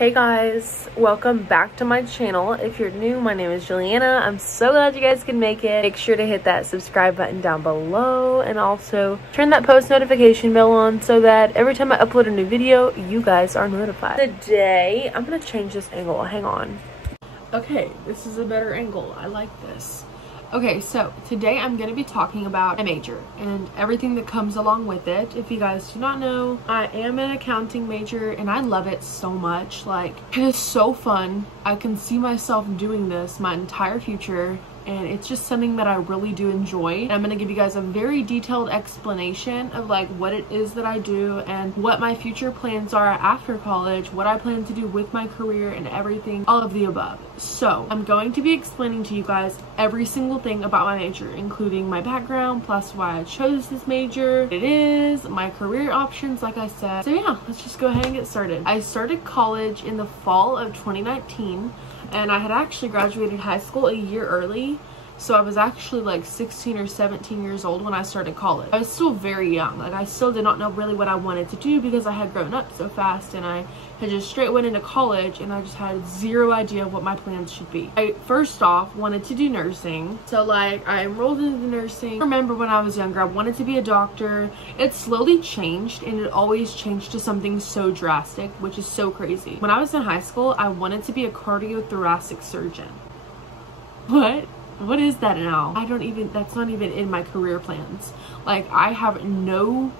Hey guys, welcome back to my channel. If you're new, my name is Julianna. I'm so glad you guys can make it. Make sure to hit that subscribe button down below and also turn that post notification bell on so that every time I upload a new video, you guys are notified. Today, I'm gonna change this angle. Hang on. Okay, this is a better angle. I like this. Okay, so today I'm going to be talking about my major and everything that comes along with it. If you guys do not know, I am an accounting major and I love it so much. Like, it is so fun. I can see myself doing this my entire future, and it's just something that I really do enjoy. And I'm going to give you guys a very detailed explanation of like what it is that I do and what my future plans are after college, what I plan to do with my career and everything, all of the above. So I'm going to be explaining to you guys every single thing about my major, including my background, plus why I chose this major, what it is, my career options, like I said. So yeah, let's just go ahead and get started. I started college in the fall of 2019. And I had actually graduated high school a year early, so I was actually like 16 or 17 years old when I started college. I was still very young. Like, I still did not know really what I wanted to do because I had grown up so fast and I had just straight went into college and I just had zero idea of what my plans should be. I first off wanted to do nursing, so like I enrolled into nursing. I remember when I was younger I wanted to be a doctor. It slowly changed, and it always changed to something so drastic, which is so crazy. When I was in high school I wanted to be a cardiothoracic surgeon. What is that now? That's not even in my career plans. Like, I have none.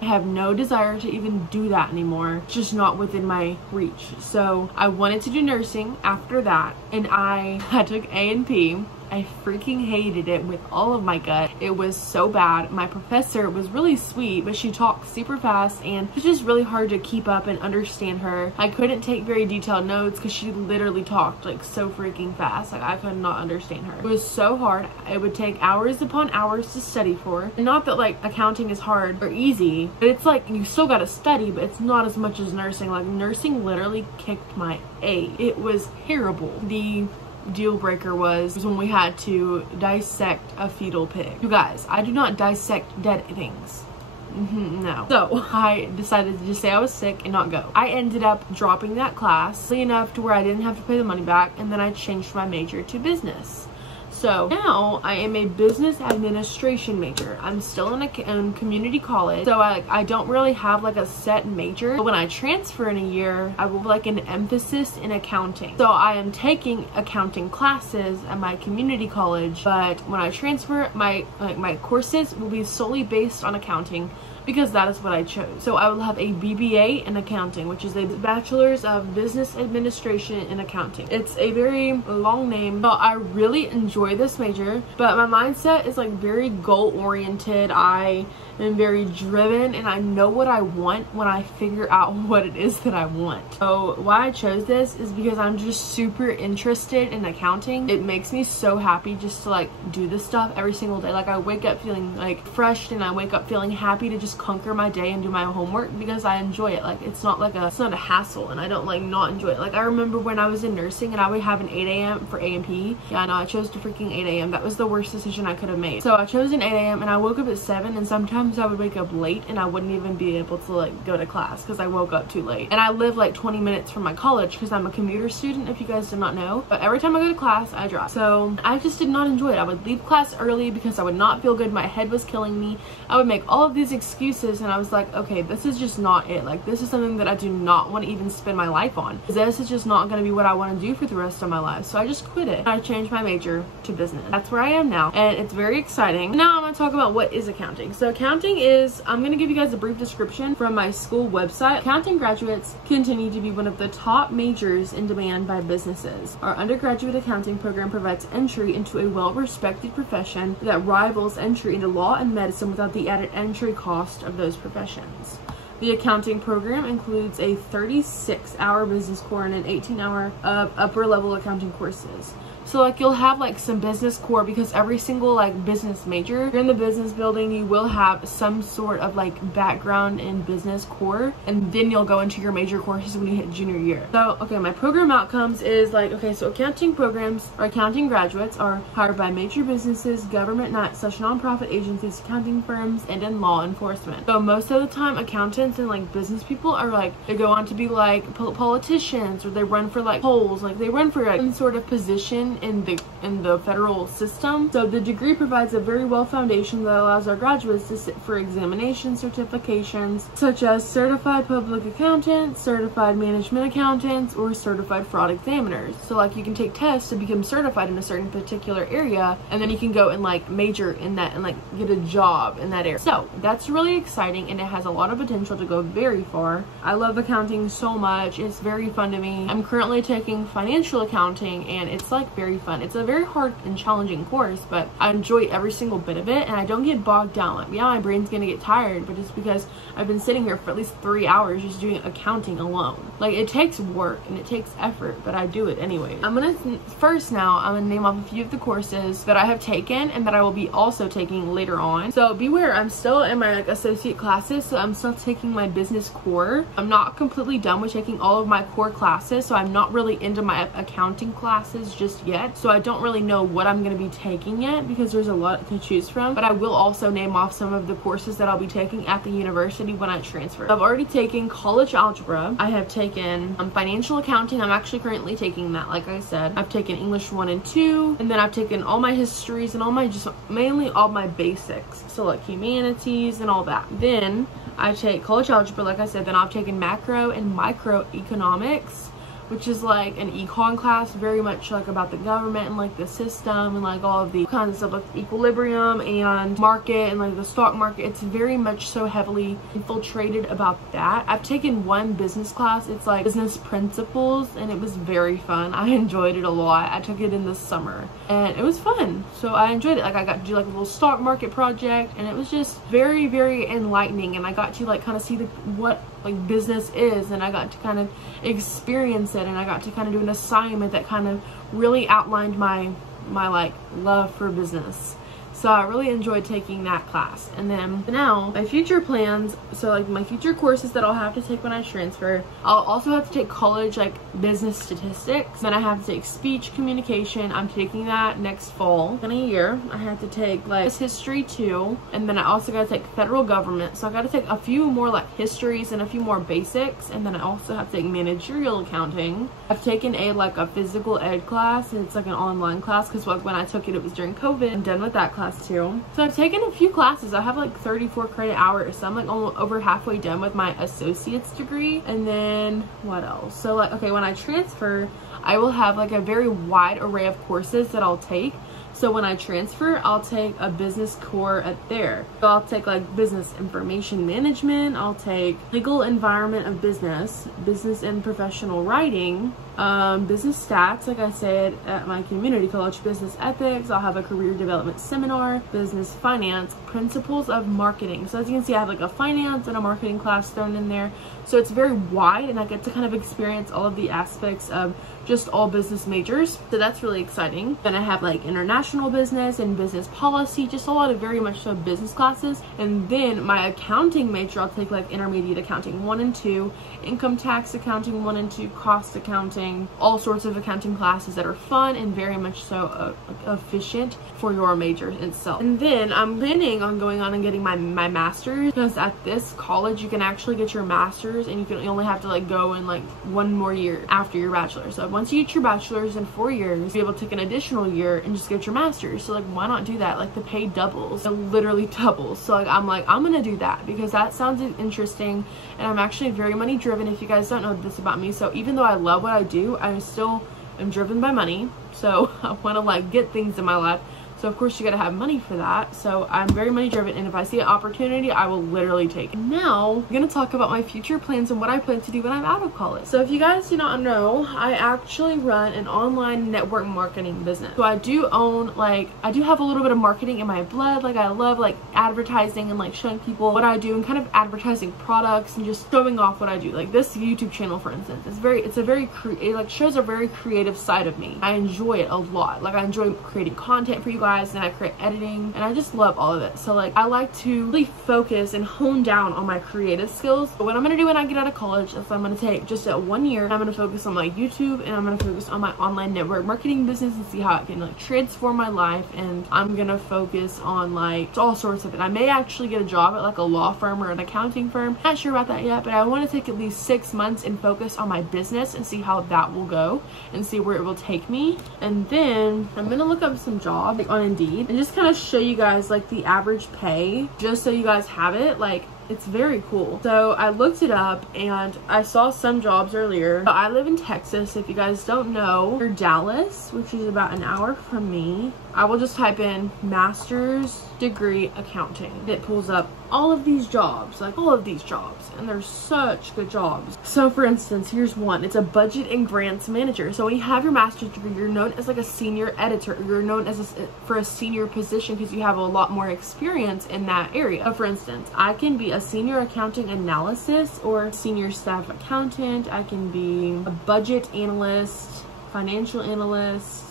I have no desire to even do that anymore. It's just not within my reach. So I wanted to do nursing after that, and I took A&P. I freaking hated it with all of my gut. It was so bad. My professor was really sweet, but she talked super fast and it was just really hard to keep up and understand her. I couldn't take very detailed notes because she literally talked like so freaking fast. Like, I could not understand her. It was so hard. It would take hours upon hours to study for. And not that like accounting is hard or easy, but it's like you still gotta study, but it's not as much as nursing. Like, nursing literally kicked my A. It was terrible. The deal breaker was when we had to dissect a fetal pig. You guys, I do not dissect dead things. No. So I decided to just say I was sick and not go. I ended up dropping that class enough to where I didn't have to pay the money back, and then I changed my major to business. So now I am a business administration major. I'm still in community college, so I don't really have like a set major. But when I transfer in a year, I will have like an emphasis in accounting. So I am taking accounting classes at my community college, but when I transfer, my courses will be solely based on accounting, because that is what I chose. So I will have a BBA in accounting, which is a Bachelor of Business Administration in accounting. It's a very long name. So I really enjoy this major, but my mindset is like very goal oriented. I am very driven and I know what I want when I figure out what it is that I want. So why I chose this is because I'm just super interested in accounting. It makes me so happy just to like do this stuff every single day. Like, I wake up feeling like fresh, and I wake up feeling happy to just conquer my day and do my homework because I enjoy it. Like, it's not a hassle, and I don't like not enjoy it. Like, I remember when I was in nursing and I would have an 8 a.m. for A&P. Yeah, no, I chose to freaking 8 a.m. That was the worst decision I could have made. So I chose an 8 a.m. and I woke up at 7, and sometimes I would wake up late and I wouldn't even be able to like go to class because I woke up too late. And I live like 20 minutes from my college because I'm a commuter student, if you guys did not know. But every time I go to class, I drive. So I just did not enjoy it. I would leave class early because I would not feel good. My head was killing me. I would make all of these excuses, and I was like, okay, this is just not it. Like, this is something that I do not want to even spend my life on. This is just not going to be what I want to do for the rest of my life. So I just quit it. I changed my major to business. That's where I am now, and it's very exciting. Now I'm going to talk about what is accounting. So accounting is, I'm going to give you guys a brief description from my school website. Accounting graduates continue to be one of the top majors in demand by businesses. Our undergraduate accounting program provides entry into a well-respected profession that rivals entry into law and medicine without the added entry cost of those professions. The accounting program includes a 36-hour business core and an 18-hour upper-level accounting courses. So like you'll have like some business core, because every single like business major, if you're in the business building, you will have some sort of like background in business core, and then you'll go into your major courses when you hit junior year. So okay, my program outcomes is like, okay, so accounting programs or accounting graduates are hired by major businesses, government non-profit agencies, accounting firms, and in law enforcement. So most of the time accountants and like business people are like, they go on to be like politicians, or they run for like polls, like they run for like some sort of position in the federal system. So the degree provides a very well foundation that allows our graduates to sit for examination certifications such as certified public accountants, certified management accountants, or certified fraud examiners. So like you can take tests to become certified in a certain particular area, and then you can go and like major in that and like get a job in that area. So that's really exciting, and it has a lot of potential to go very far. I love accounting so much. It's very fun to me. I'm currently taking financial accounting, and it's like very fun. It's a very hard and challenging course, but I enjoy every single bit of it, and I don't get bogged down. Like, yeah, my brain's gonna get tired, but it's because I've been sitting here for at least 3 hours just doing accounting alone. Like, it takes work and it takes effort, but I do it anyway. I'm gonna name off a few of the courses that I have taken and that I will be also taking later on. So beware, I'm still in my like associate classes, so I'm still taking my business core. I'm not completely done with taking all of my core classes, so I'm not really into my accounting classes just yet. So I don't really know what I'm going to be taking yet, because there's a lot to choose from, but I will also name off some of the courses that I'll be taking at the university when I transfer. I've already taken college algebra. I have taken financial accounting. I'm actually currently taking that, like I said. I've taken English 1 and 2, and then I've taken all my histories and all my, just mainly all my basics, so like humanities and all that. Then I take college algebra, like I said. Then I've taken macro and microeconomics, which is like an econ class, very much like about the government and like the system and like all of the kinds of stuff, like equilibrium and market and like the stock market. It's very much so heavily infiltrated about that. I've taken one business class. It's like business principles, and it was very fun. I enjoyed it a lot. I took it in the summer and it was fun, so I enjoyed it. Like, I got to do like a little stock market project, and it was just very, very enlightening, and I got to like kind of see what like business is, and I got to kind of experience it, and I got to kind of do an assignment that kind of really outlined my like love for business. So I really enjoyed taking that class. And then now my future plans, so like my future courses that I'll have to take when I transfer, I'll also have to take college like business statistics. Then I have to take speech communication. I'm taking that next fall. In a year I have to take like history too, and then I also got to take federal government. So I got to take a few more like histories and a few more basics, and then I also have to take managerial accounting. I've taken a physical ed class, and it's like an online class, because like when I took it was during COVID. I'm done with that class too. So I've taken a few classes. I have like 34 credit hours, so I'm like almost over halfway done with my associate's degree. And then what else? So like, okay, when I transfer, I will have like a very wide array of courses that I'll take. So when I transfer, I'll take a business core at there. So I'll take like business information management, I'll take legal environment of business, business and professional writing, business stats, like I said, at my community college, business ethics. I'll have a career development seminar, business finance, principles of marketing. So as you can see, I have like a finance and a marketing class thrown in there. So it's very wide, and I get to kind of experience all of the aspects of just all business majors. So that's really exciting. Then I have like international business and business policy, just a lot of very much so business classes. And then my accounting major, I'll take like intermediate accounting 1 and 2, income tax accounting 1 and 2, cost accounting, all sorts of accounting classes that are fun and very much so efficient for your major itself. And then I'm planning on going on and getting my master's, because at this college you can actually get your master's, and you only have to like go in like 1 more year after your bachelor. So once you get your bachelor's in 4 years, you'll be able to take an additional year and just get your master's. So like, why not do that? Like, the pay doubles. It literally doubles. So like, I'm gonna do that because that sounds interesting, and I'm actually very money driven. If you guys don't know this about me, so even though I love what I do, I'm driven by money. So I want to like get things in my life. So of course you gotta have money for that. So I'm very money driven, and if I see an opportunity, I will literally take it. Now I'm gonna talk about my future plans and what I plan to do when I'm out of college. So if you guys do not know, I actually run an online network marketing business. So I do own, like, I do have a little bit of marketing in my blood. Like, I love like advertising and like showing people what I do and kind of advertising products and just showing off what I do. Like this YouTube channel, for instance, it like shows a very creative side of me. I enjoy it a lot. Like, I enjoy creating content for you guys, and I create editing, and I just love all of it. So like, I like to really focus and hone down on my creative skills. But what I'm gonna do when I get out of college is I'm gonna take just 1 year, and I'm gonna focus on my YouTube, and I'm gonna focus on my online network marketing business and see how it can like transform my life. And I'm gonna focus on like all sorts of it. I may actually get a job at like a law firm or an accounting firm. Not sure about that yet, but I want to take at least 6 months and focus on my business and see how that will go and see where it will take me. And then I'm gonna look up some jobs like on Indeed and just kind of show you guys like the average pay, just so you guys have it. Like, it's very cool. So I looked it up and I saw some jobs earlier. But I live in Texas. If you guys don't know, or Dallas, which is about an hour from me. I will just type in master's degree accounting. It pulls up all of these jobs, like all of these jobs, and they're such good jobs. So for instance, here's one. It's a budget and grants manager. So when you have your master's degree, you're known as like a senior editor. You're known as for a senior position because you have a lot more experience in that area. So for instance, I can be a senior accounting analysis or senior staff accountant. I can be a budget analyst, financial analyst,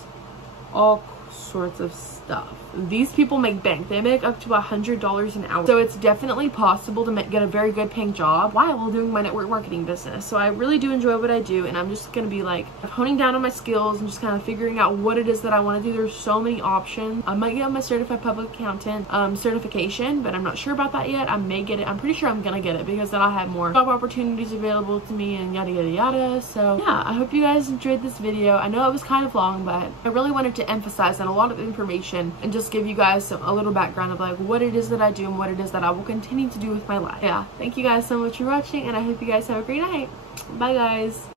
all sorts of stuff. These people make bank. They make up to $100 an hour. So it's definitely possible to get a very good paying job while doing my network marketing business. So I really do enjoy what I do, and I'm just going to be like honing down on my skills and just kind of figuring out what it is that I want to do. There's so many options. I might get my certified public accountant certification, but I'm not sure about that yet. I may get it. I'm pretty sure I'm going to get it because then I'll have more job opportunities available to me and yada yada yada. So yeah, I hope you guys enjoyed this video. I know it was kind of long, but I really wanted to emphasize on a lot of information and just give you guys a little background of like what it is that I do and what it is that I will continue to do with my life. Yeah, thank you guys so much for watching, and I hope you guys have a great night. Bye guys.